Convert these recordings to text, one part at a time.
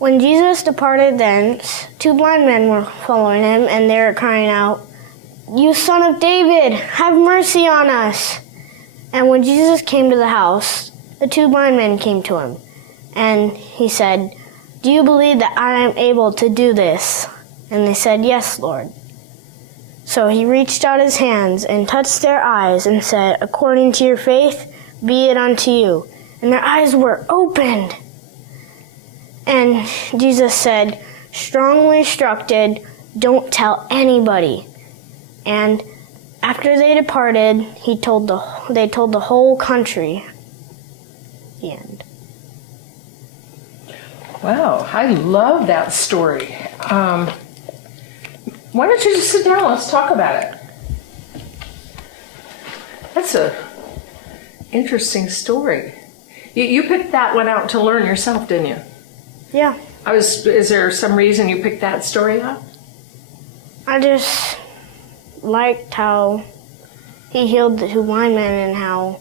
When Jesus departed thence, 2 blind men were following him, and they were crying out, "You Son of David, have mercy on us." And when Jesus came to the house, the 2 blind men came to him, and he said, "Do you believe that I am able to do this?" And they said, "Yes, Lord." So he reached out his hands and touched their eyes and said, "According to your faith, be it unto you." And their eyes were opened. And Jesus said, strongly instructed, "Don't tell anybody." And after they departed, they told the whole country. The end. Wow, I love that story. Why don't you just sit down? Let's talk about it. That's a interesting story. You picked that one out to learn yourself, didn't you? Yeah. Is there some reason you picked that story up? I just liked how he healed the 2 blind men and how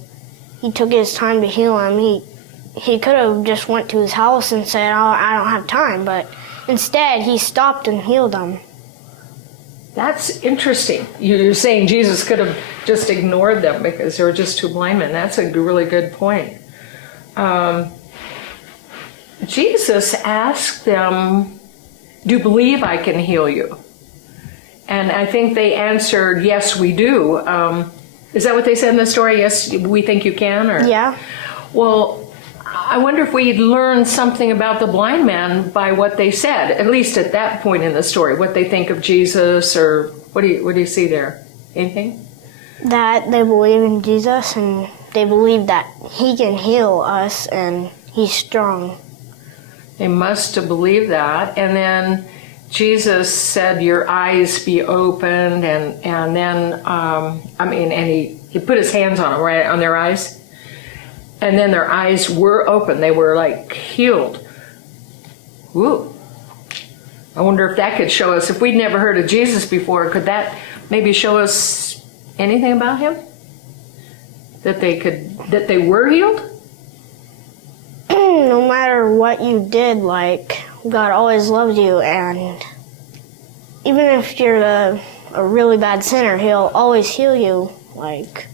he took his time to heal him. He could have just went to his house and said, "Oh, I don't have time," but instead he stopped and healed them. That's interesting. You're saying Jesus could have just ignored them because they were just 2 blind men. That's a really good point. Jesus asked them, "Do you believe I can heal you?" And I think they answered, "Yes, we do." Is that what they said in the story? "Yes, we think you can"? Or? Yeah. Well, I wonder if we'd learn something about the blind man by what they said, at least at that point in the story, what they think of Jesus, or what do you see there? Anything? That they believe in Jesus and they believe that he can heal us and he's strong. They must have believed that. And then Jesus said, "Your eyes be opened," and then, and he put his hands on them, right, on their eyes. And then their eyes were open. They were like healed. Ooh. I wonder if that could show us, if we'd never heard of Jesus before, could that maybe show us anything about him? That they were healed? No matter what you did, like, God always loves you, and even if you're a really bad sinner, he'll always heal you, like.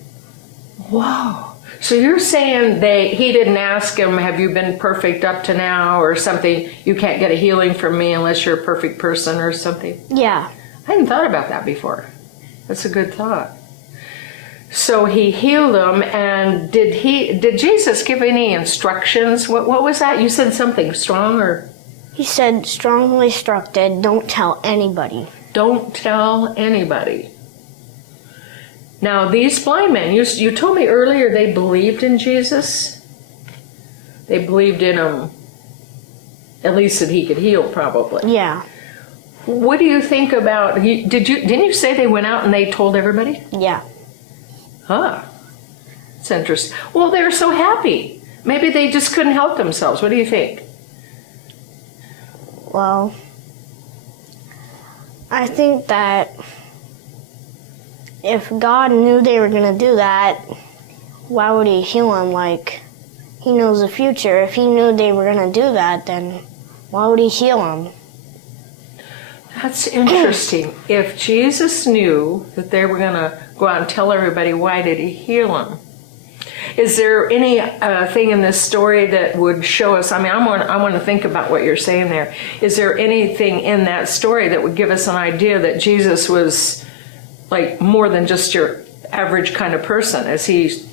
Wow. So you're saying he didn't ask him, "Have you been perfect up to now?" or something, "You can't get a healing from me unless you're a perfect person," or something? Yeah. I hadn't thought about that before. That's a good thought. So he healed them, and did Jesus give any instructions? What was that? You said something strong, or? He said, strongly instructed, "Don't tell anybody." Don't tell anybody. Now, these blind men, you told me earlier they believed in Jesus. They believed in him, at least that he could heal, probably. Yeah. What do you think about, didn't you say they went out and they told everybody? Yeah. Huh. It's interesting. Well, they were so happy. Maybe they just couldn't help themselves. What do you think? Well, I think that if God knew they were going to do that, why would he heal them? Like, he knows the future. If he knew they were going to do that, then why would he heal them? That's interesting. If Jesus knew that they were going to go out and tell everybody, why did he heal them? Is there any thing in this story that would show us, I want to think about what you're saying there. Is there anything in that story that would give us an idea that Jesus was like more than just your average kind of person? Is he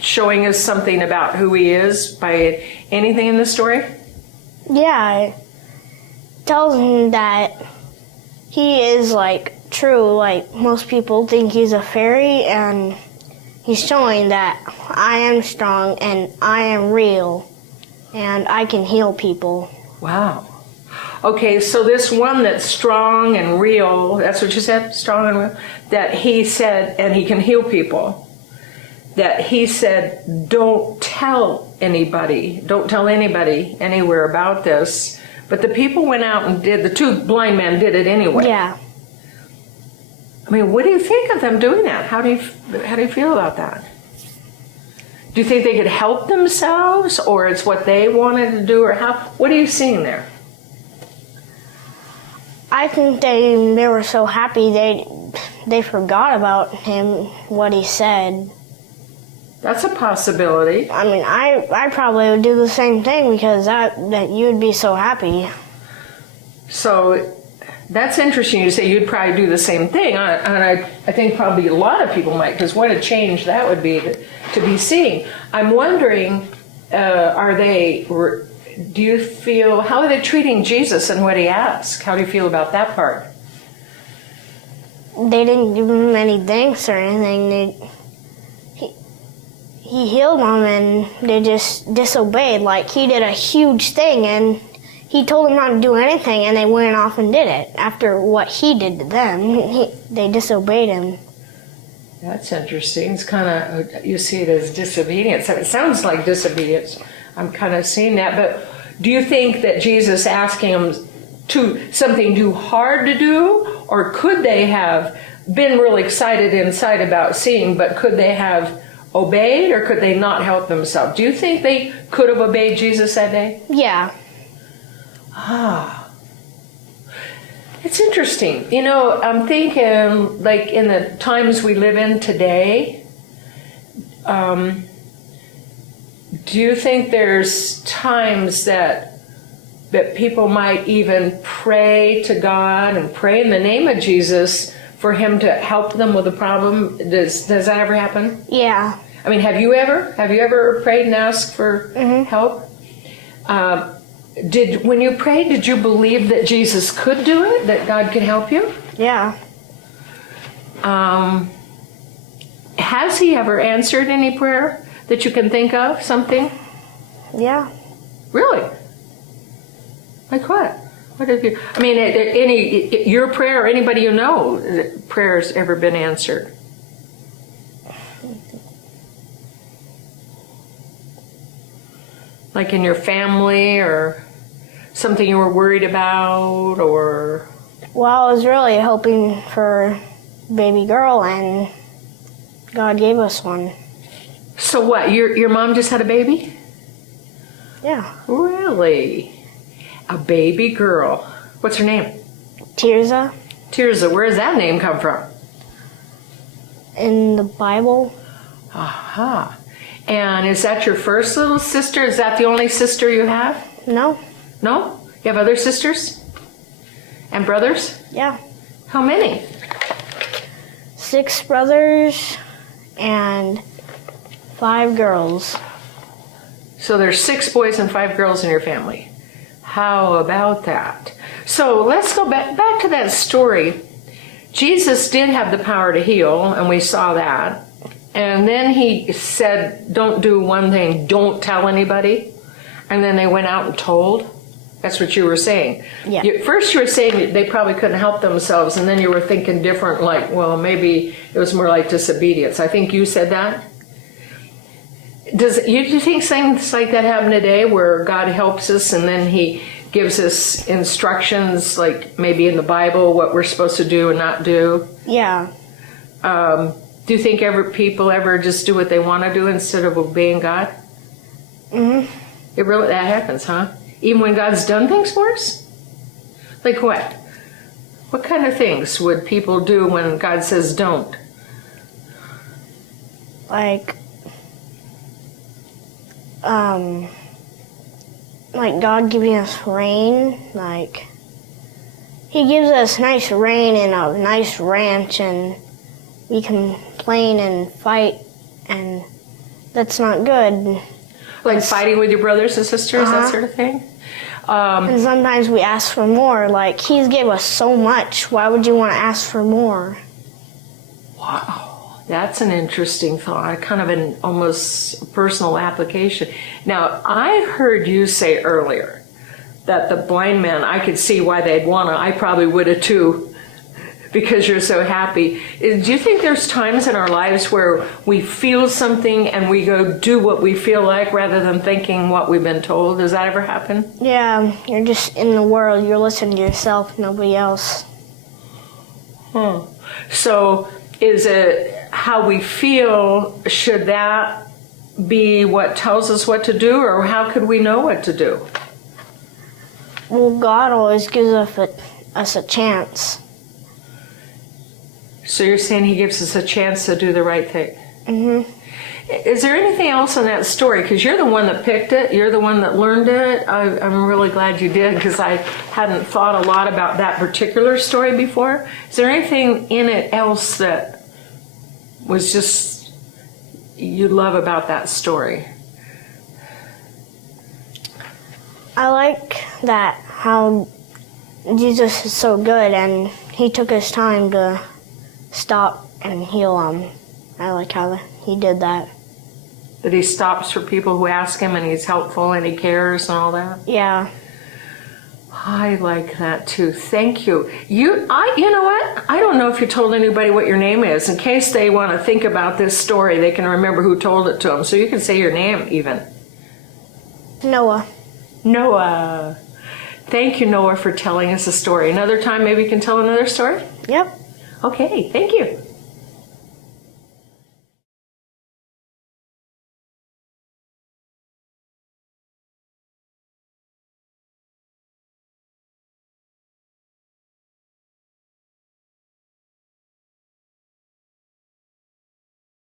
showing us something about who he is by anything in the story? Yeah, it tells him that he is like true. Like, most people think he's a fairy, and he's showing that I am strong and I am real and I can heal people. Wow. Okay, so this one that's strong and real, that's what you said, strong and real, that he said, and he can heal people, that he said, don't tell anybody anywhere about this. But the people went out and the 2 blind men did it anyway. Yeah. I mean, what do you think of them doing that? How do you feel about that? Do you think they could help themselves, or it's what they wanted to do, or how? What are you seeing there? I think they were so happy they forgot about him, what he said. That's a possibility. I mean, I probably would do the same thing because that you would be so happy. So that's interesting. You say you'd probably do the same thing. And I think probably a lot of people might, because what a change that would be to be seeing. I'm wondering, do you feel, how are they treating Jesus and what he asked? How do you feel about that part? They didn't give him any thanks or anything. He healed them and they just disobeyed. Like, he did a huge thing and he told them not to do anything and they went off and did it. After what he did to them, they disobeyed him. That's interesting. It's kind of, you see it as disobedience. It sounds like disobedience. I'm kind of seeing that. But do you think that Jesus asking them something too hard to do? Or could they have been really excited inside about seeing, but could they have obeyed, or could they not help themselves? Do you think they could have obeyed Jesus that day? Yeah. It's interesting. You know, I'm thinking, like, in the times we live in today, do you think there's times that people might even pray to God and pray in the name of Jesus for him to help them with a problem? Does that ever happen? Yeah. I mean, have you ever prayed and asked for help? When you prayed, did you believe that Jesus could do it, that God could help you? Yeah. Has he ever answered any prayer that you can think of, something? Yeah. Really? Like what? What have you, I mean, your prayer or anybody you know, prayer's ever been answered? Like in your family, or something you were worried about, or? Well, I was really hoping for a baby girl, and God gave us one. So what, your mom just had a baby? Yeah. Really? A baby girl. What's her name? Tirza. Tirza. Where does that name come from? In the Bible. Aha. And is that your first little sister? Is that the only sister you have? No. No? You have other sisters? And brothers? Yeah. How many? 6 brothers and 5 girls. So there's 6 boys and 5 girls in your family. How about that? So let's go back to that story. Jesus did have the power to heal, and we saw that. And then he said, don't do one thing, don't tell anybody. And then they went out and told. That's what you were saying. Yeah. First you were saying they probably couldn't help themselves, and then you were thinking different, like, well, maybe it was more like disobedience. I think you said that. Do you think things like that happen today, where God helps us and then he gives us instructions, like maybe in the Bible, what we're supposed to do and not do? Yeah. Do you think people ever just do what they want to do instead of obeying God? Mhm. That happens, huh? Even when God's done things for us? Like what? What kind of things would people do when God says don't? Like God giving us rain, like he gives us nice rain and a nice ranch, and we complain and fight, and that's not good. Like fighting with your brothers and sisters, that Uh-huh. sort of thing? And sometimes we ask for more, like he's gave us so much, why would you want to ask for more? Wow. That's an interesting thought, kind of an almost personal application. Now, I heard you say earlier that the blind man, I could see why they'd want to. I probably would have too, because you're so happy. Do you think there's times in our lives where we feel something and we go do what we feel like rather than thinking what we've been told? Does that ever happen? Yeah, you're just in the world, you're listening to yourself, nobody else. So is it how we feel, should that be what tells us what to do, or how could we know what to do? Well, God always gives us a chance. So you're saying he gives us a chance to do the right thing. Mhm. Is there anything else in that story? Because you're the one that picked it. You're the one that learned it. I'm really glad you did, because I hadn't thought a lot about that particular story before. Is there anything in it else that was just you love about that story? I like that how Jesus is so good and he took his time to stop and heal them. I like how he did that. That he stops for people who ask him, and he's helpful and he cares and all that? Yeah. I like that too. Thank you. You know what? I don't know if you told anybody what your name is. In case they want to think about this story, they can remember who told it to them. So you can say your name even. Noah. Noah. Thank you, Noah, for telling us a story. Another time maybe you can tell another story? Yep. Okay, thank you.